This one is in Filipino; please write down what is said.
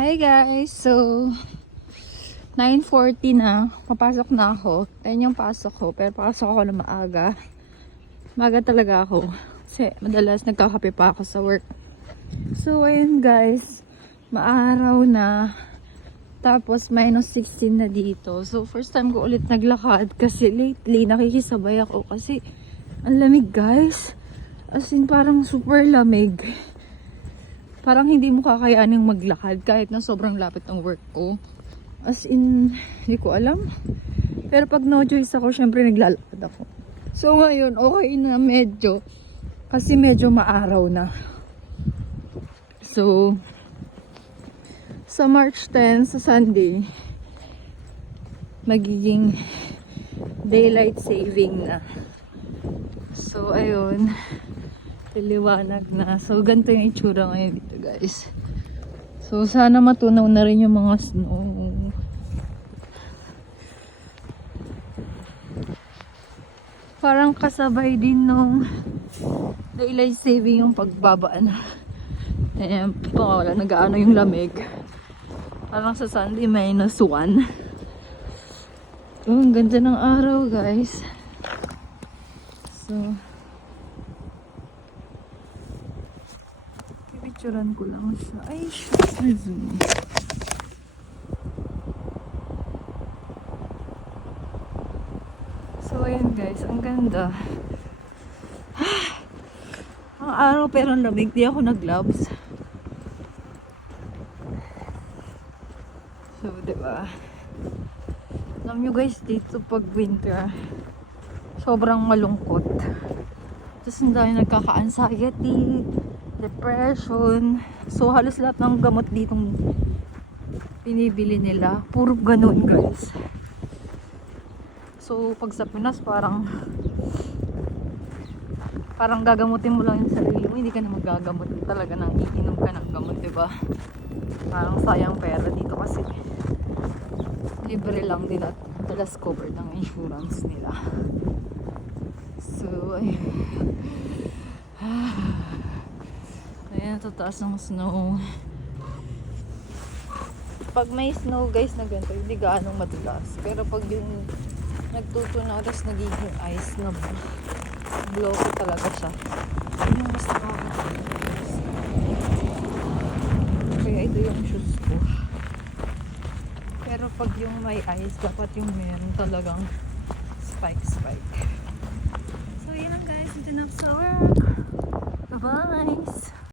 Hi guys! So, 9:40 na. Papasok na ako. 10 yung pasok ko. Pero pasok ako na maaga. Maaga talaga ako. Kasi madalas nagkakape pa ako sa work. So, ayun guys. Maaraw na. Tapos, -16 na dito. So, first time ko ulit naglakad. Kasi lately, nakikisabay ako. Kasi, ang lamig guys. As in, parang super lamig. Parang hindi mo kakayaning maglakad kahit na sobrang lapit ng work ko. As in, hindi ko alam. Pero pag no choice ako, syempre naglalakad ako. So ngayon, okay na medyo. Kasi medyo maaraw na. So, sa March 10, sa Sunday, magiging daylight saving na. So, ayun. Liwanag na. So, ganito yung itsura ngayon dito, guys. So, sana matunaw na rin yung mga snow. Parang kasabay din nung daylight saving yung pagbabaan. Ayan, wala, nag-aano yung lamig. Parang sa Sunday, -1. Oh, ang ganda ng araw, guys. So, picturean ko lang siya. Ay, shoot, zoom. So, ayan guys, ang ganda. Ang araw pero ang lamig. Di ako nag-gloves. So, diba? Alam nyo guys, dito pag winter, sobrang malungkot. Tapos ang dami nagkaka-anxiety, depression. So, halos lahat ng gamot ditong pinibili nila, puro ganun guys. So, pag sa Pinas, parang gagamutin mo lang yung sarili mo, hindi ka na magagamot talaga nang iinom ka ng gamot, diba? Parang sayang pera dito kasi libre lang din at madalas covered ng insurance nila. So, ayan, tataas ng snow. Pag may snow guys na ganito, hindi gaanong madulas. Pero pag yung nagtutunaw, tapos nagiging ice na blocky talaga siya. Yun yung mas nakakainis. Kaya ito yung shoes ko. Pero pag yung may ice, dapat yung meron talagang spike. So yun lang guys, ito na sa work. Bye-bye!